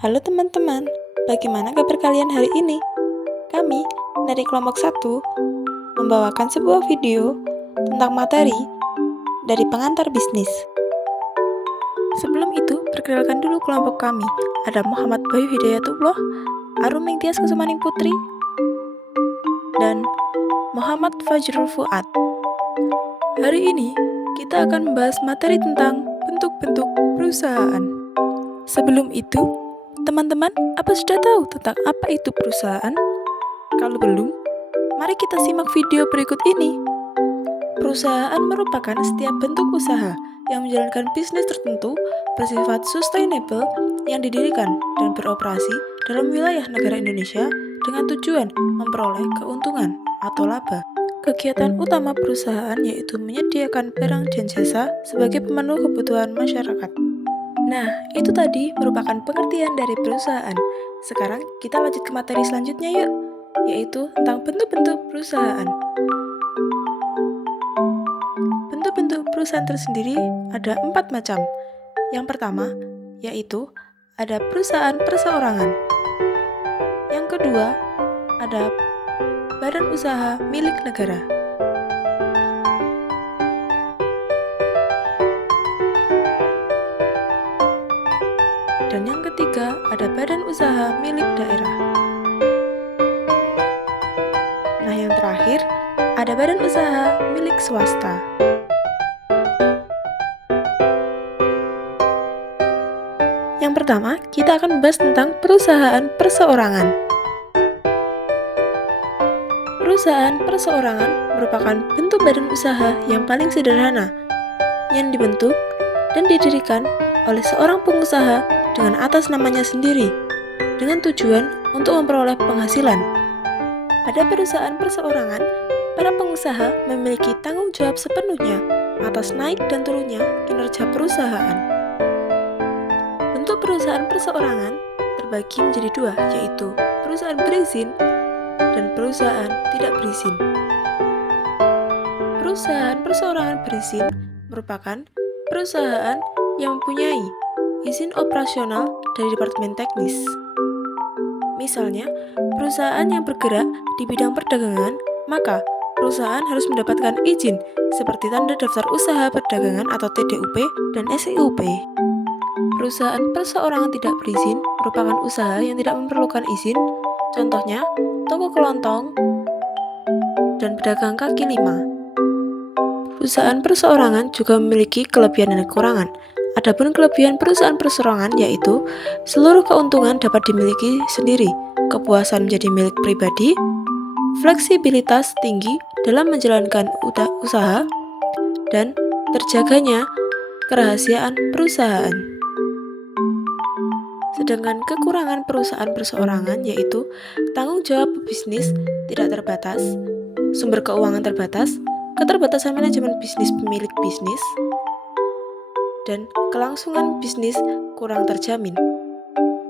Halo teman-teman, bagaimana kabar kalian hari ini? Kami dari kelompok 1 membawakan sebuah video tentang materi dari pengantar bisnis. Sebelum itu, perkenalkan dulu kelompok kami. Ada Muhammad Bayu Hidayatullah, Arum Mingtias Kusumaning Putri, dan Muhammad Fajrul Fuad. Hari ini, kita akan membahas materi tentang bentuk-bentuk perusahaan. Sebelum itu, teman-teman, apa sudah tahu tentang apa itu perusahaan? Kalau belum, mari kita simak video berikut ini. Perusahaan merupakan setiap bentuk usaha yang menjalankan bisnis tertentu bersifat sustainable yang didirikan dan beroperasi dalam wilayah negara Indonesia dengan tujuan memperoleh keuntungan atau laba. Kegiatan utama perusahaan yaitu menyediakan barang dan jasa sebagai pemenuh kebutuhan masyarakat. Nah, itu tadi merupakan pengertian dari perusahaan. Sekarang kita lanjut ke materi selanjutnya yuk, yaitu tentang bentuk-bentuk perusahaan. Bentuk-bentuk perusahaan tersendiri ada 4 macam. Yang pertama, yaitu ada perusahaan perseorangan. Yang kedua, ada badan usaha milik negara. Dan yang ketiga, ada badan usaha milik daerah. Nah, yang terakhir, ada badan usaha milik swasta. Yang pertama, kita akan membahas tentang perusahaan perseorangan. Perusahaan perseorangan merupakan bentuk badan usaha yang paling sederhana, yang dibentuk dan didirikan oleh seorang pengusaha dengan atas namanya sendiri, dengan tujuan untuk memperoleh penghasilan. Pada perusahaan perseorangan, para pengusaha memiliki tanggung jawab sepenuhnya atas naik dan turunnya kinerja perusahaan. Bentuk perusahaan perseorangan terbagi menjadi dua, yaitu perusahaan berizin dan perusahaan tidak berizin. Perusahaan perseorangan berizin merupakan perusahaan yang mempunyai izin operasional dari Departemen Teknis. Misalnya, perusahaan yang bergerak di bidang perdagangan, maka perusahaan harus mendapatkan izin seperti tanda daftar usaha perdagangan atau TDUP dan SIUP. Perusahaan perseorangan tidak berizin merupakan usaha yang tidak memerlukan izin, contohnya toko kelontong dan pedagang kaki lima. Perusahaan perseorangan juga memiliki kelebihan dan kekurangan. Adapun kelebihan perusahaan perseorangan yaitu seluruh keuntungan dapat dimiliki sendiri, kepuasan menjadi milik pribadi, fleksibilitas tinggi dalam menjalankan usaha, dan terjaganya kerahasiaan perusahaan. Sedangkan kekurangan perusahaan perseorangan yaitu tanggung jawab bisnis tidak terbatas, sumber keuangan terbatas, keterbatasan manajemen bisnis pemilik bisnis, dan kelangsungan bisnis kurang terjamin.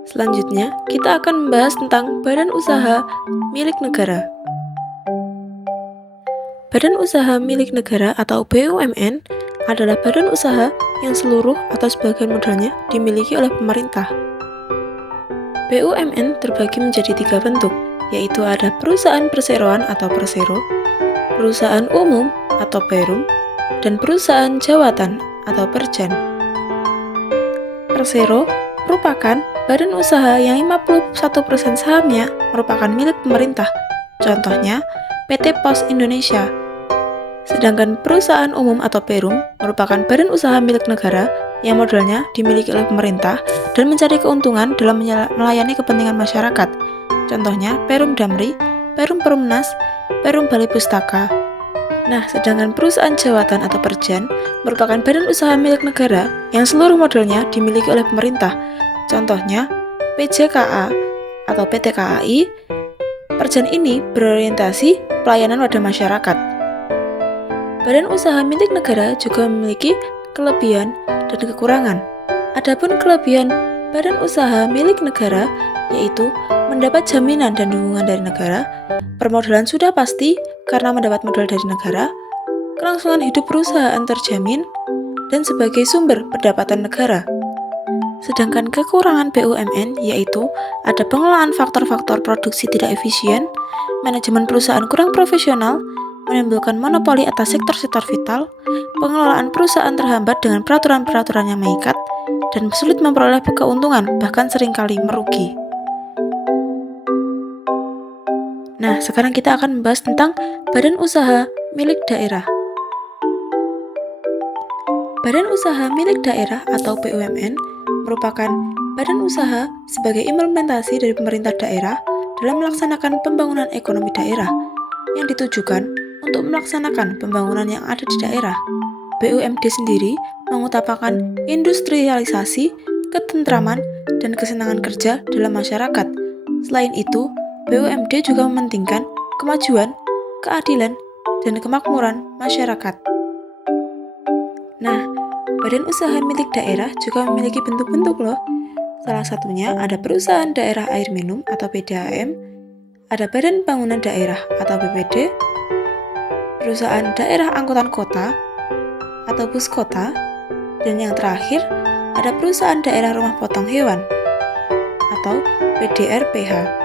Selanjutnya, kita akan membahas tentang badan usaha milik negara. Badan usaha milik negara atau BUMN adalah badan usaha yang seluruh atau sebagian modalnya dimiliki oleh pemerintah. BUMN terbagi menjadi 3 bentuk, yaitu ada perusahaan perseroan atau persero, perusahaan umum atau perum, dan perusahaan jawatan atau perjan. Persero merupakan badan usaha yang 51% sahamnya merupakan milik pemerintah, contohnya PT Pos Indonesia. Sedangkan perusahaan umum atau perum merupakan badan usaha milik negara yang modalnya dimiliki oleh pemerintah dan mencari keuntungan dalam melayani kepentingan masyarakat, contohnya Perum Damri, Perum Perumnas, Perum Balai Pustaka. Nah, sedangkan perusahaan jawatan atau perjan merupakan badan usaha milik negara yang seluruh modalnya dimiliki oleh pemerintah. Contohnya, PJKA atau PT KAI. Perjan ini berorientasi pelayanan pada masyarakat. Badan usaha milik negara juga memiliki kelebihan dan kekurangan. Adapun kelebihan badan usaha milik negara yaitu mendapat jaminan dan dukungan dari negara, permodalan sudah pasti karena mendapat modal dari negara, kelangsungan hidup perusahaan terjamin, dan sebagai sumber pendapatan negara. Sedangkan kekurangan BUMN yaitu ada pengelolaan faktor-faktor produksi tidak efisien, manajemen perusahaan kurang profesional, menimbulkan monopoli atas sektor-sektor vital, pengelolaan perusahaan terhambat dengan peraturan-peraturan yang mengikat, dan sulit memperoleh keuntungan, bahkan seringkali merugi. Nah, sekarang kita akan membahas tentang badan usaha milik daerah. Badan usaha milik daerah atau BUMN merupakan badan usaha sebagai implementasi dari pemerintah daerah dalam melaksanakan pembangunan ekonomi daerah yang ditujukan untuk melaksanakan pembangunan yang ada di daerah. BUMD sendiri mengutamakan industrialisasi, ketentraman, dan kesenangan kerja dalam masyarakat. Selain itu, BUMD juga mementingkan kemajuan, keadilan, dan kemakmuran masyarakat. Nah, badan usaha milik daerah juga memiliki bentuk-bentuk loh. Salah satunya ada Perusahaan Daerah Air Minum atau PDAM, ada Badan Bangunan Daerah atau BPD, Perusahaan Daerah Angkutan Kota atau Bus Kota, dan yang terakhir ada Perusahaan Daerah Rumah Potong Hewan atau PDRPH.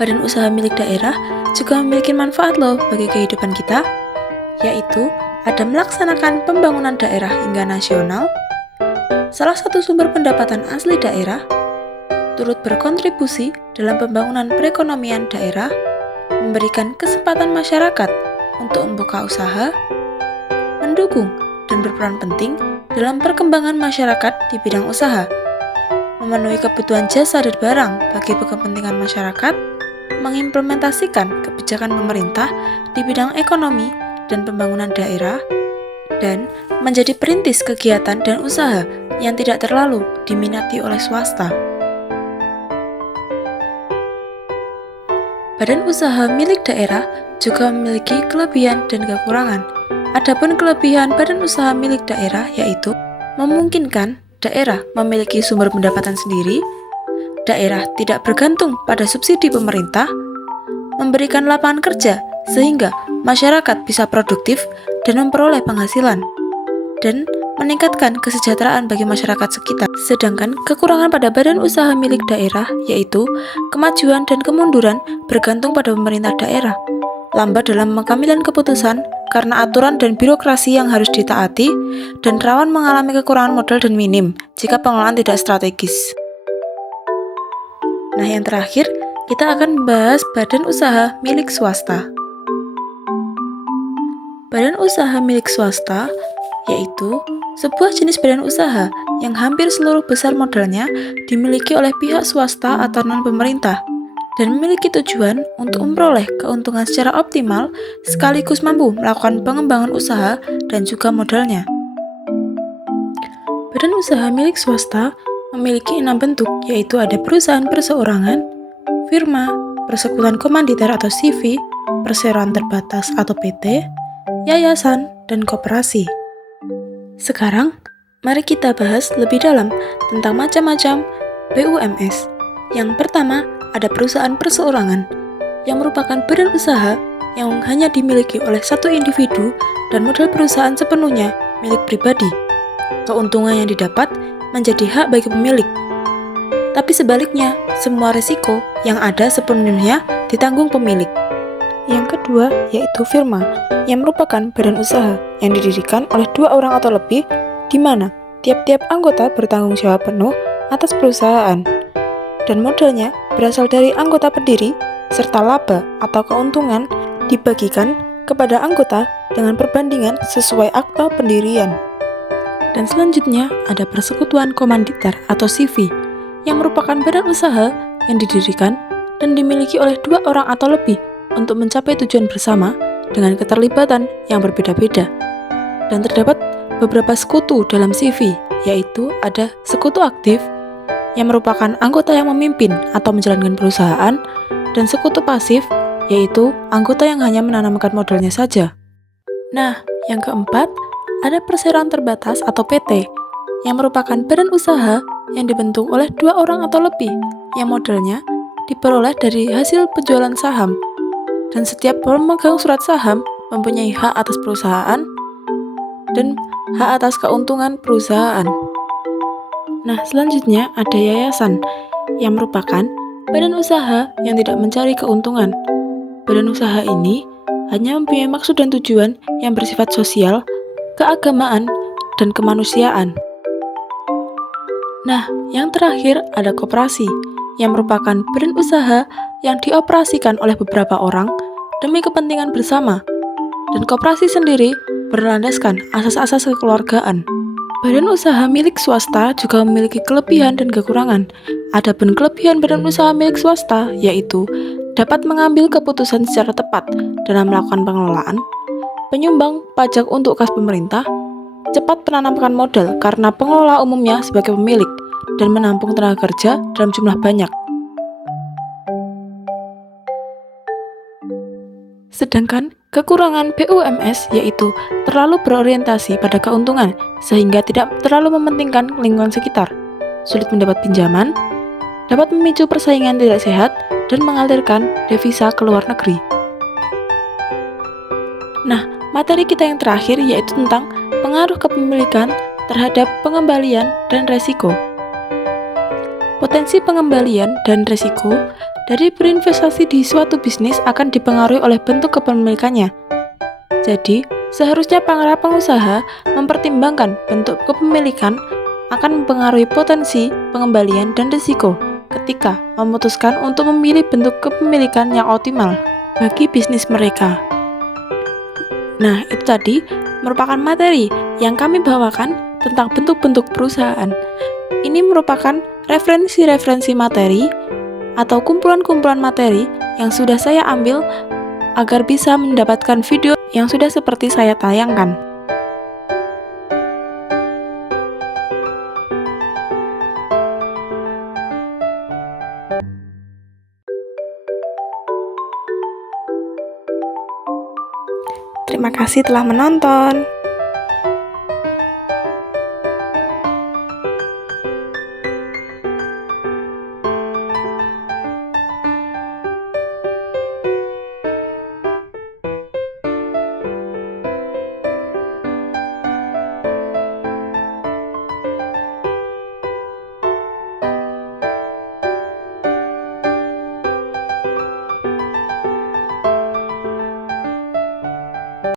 Badan usaha milik daerah juga memiliki manfaat loh bagi kehidupan kita, yaitu ada melaksanakan pembangunan daerah hingga nasional, salah satu sumber pendapatan asli daerah, turut berkontribusi dalam pembangunan perekonomian daerah, memberikan kesempatan masyarakat untuk membuka usaha, mendukung dan berperan penting dalam perkembangan masyarakat di bidang usaha, memenuhi kebutuhan jasa dan barang bagi kepentingan masyarakat, mengimplementasikan kebijakan pemerintah di bidang ekonomi dan pembangunan daerah, dan menjadi perintis kegiatan dan usaha yang tidak terlalu diminati oleh swasta. Badan usaha milik daerah juga memiliki kelebihan dan kekurangan. Adapun kelebihan badan usaha milik daerah yaitu memungkinkan daerah memiliki sumber pendapatan sendiri, daerah tidak bergantung pada subsidi pemerintah, memberikan lapangan kerja sehingga masyarakat bisa produktif dan memperoleh penghasilan, dan meningkatkan kesejahteraan bagi masyarakat sekitar. Sedangkan kekurangan pada badan usaha milik daerah yaitu kemajuan dan kemunduran bergantung pada pemerintah daerah, lambat dalam pengambilan keputusan karena aturan dan birokrasi yang harus ditaati, dan rawan mengalami kekurangan modal dan minim jika pengelolaan tidak strategis. Nah, yang terakhir, kita akan membahas badan usaha milik swasta. Badan usaha milik swasta yaitu sebuah jenis badan usaha yang hampir seluruh besar modalnya dimiliki oleh pihak swasta atau non-pemerintah dan memiliki tujuan untuk memperoleh keuntungan secara optimal sekaligus mampu melakukan pengembangan usaha dan juga modalnya. Badan usaha milik swasta memiliki 6 bentuk, yaitu ada perusahaan perseorangan, firma, persekutuan komanditer atau CV, perseroan terbatas atau PT, yayasan, dan koperasi. Sekarang, mari kita bahas lebih dalam tentang macam-macam BUMS. Yang pertama, ada perusahaan perseorangan, yang merupakan badan usaha yang hanya dimiliki oleh satu individu dan modal perusahaan sepenuhnya milik pribadi. Keuntungan yang didapat menjadi hak bagi pemilik. Tapi sebaliknya, semua risiko yang ada sepenuhnya ditanggung pemilik. Yang kedua, yaitu firma, yang merupakan badan usaha yang didirikan oleh 2 orang atau lebih, di mana tiap-tiap anggota bertanggung jawab penuh atas perusahaan, dan modalnya berasal dari anggota pendiri, serta laba atau keuntungan dibagikan kepada anggota dengan perbandingan sesuai akta pendirian. Dan selanjutnya ada persekutuan komanditer atau CV, yang merupakan badan usaha yang didirikan dan dimiliki oleh 2 orang atau lebih untuk mencapai tujuan bersama dengan keterlibatan yang berbeda-beda. Dan terdapat beberapa sekutu dalam CV, yaitu ada sekutu aktif, yang merupakan anggota yang memimpin atau menjalankan perusahaan, dan sekutu pasif, yaitu anggota yang hanya menanamkan modalnya saja. Nah, yang keempat, ada perseroan terbatas atau PT, yang merupakan badan usaha yang dibentuk oleh 2 orang atau lebih, yang modalnya diperoleh dari hasil penjualan saham, dan setiap pemegang surat saham mempunyai hak atas perusahaan, dan hak atas keuntungan perusahaan. Nah, selanjutnya ada yayasan, yang merupakan badan usaha yang tidak mencari keuntungan. Badan usaha ini hanya mempunyai maksud dan tujuan yang bersifat sosial, keagamaan, dan kemanusiaan. Nah, yang terakhir ada koperasi, yang merupakan badan usaha yang dioperasikan oleh beberapa orang demi kepentingan bersama. Dan koperasi sendiri berlandaskan asas-asas kekeluargaan. Badan usaha milik swasta juga memiliki kelebihan dan kekurangan. Adapun kelebihan badan usaha milik swasta yaitu dapat mengambil keputusan secara tepat dalam melakukan pengelolaan, penyumbang pajak untuk kas pemerintah, cepat menanamkan modal karena pengelola umumnya sebagai pemilik, dan menampung tenaga kerja dalam jumlah banyak. Sedangkan kekurangan BUMS yaitu terlalu berorientasi pada keuntungan sehingga tidak terlalu mementingkan lingkungan sekitar, sulit mendapat pinjaman, dapat memicu persaingan tidak sehat, dan mengalirkan devisa ke luar negeri. Nah, materi kita yang terakhir yaitu tentang pengaruh kepemilikan terhadap pengembalian dan resiko. Potensi pengembalian dan resiko dari berinvestasi di suatu bisnis akan dipengaruhi oleh bentuk kepemilikannya. Jadi, seharusnya para pengusaha mempertimbangkan bentuk kepemilikan akan mempengaruhi potensi pengembalian dan risiko ketika memutuskan untuk memilih bentuk kepemilikan yang optimal bagi bisnis mereka. Nah, itu tadi merupakan materi yang kami bawakan tentang bentuk-bentuk perusahaan. Ini merupakan referensi-referensi materi atau kumpulan-kumpulan materi yang sudah saya ambil agar bisa mendapatkan video yang sudah seperti saya tayangkan. Terima kasih telah menonton.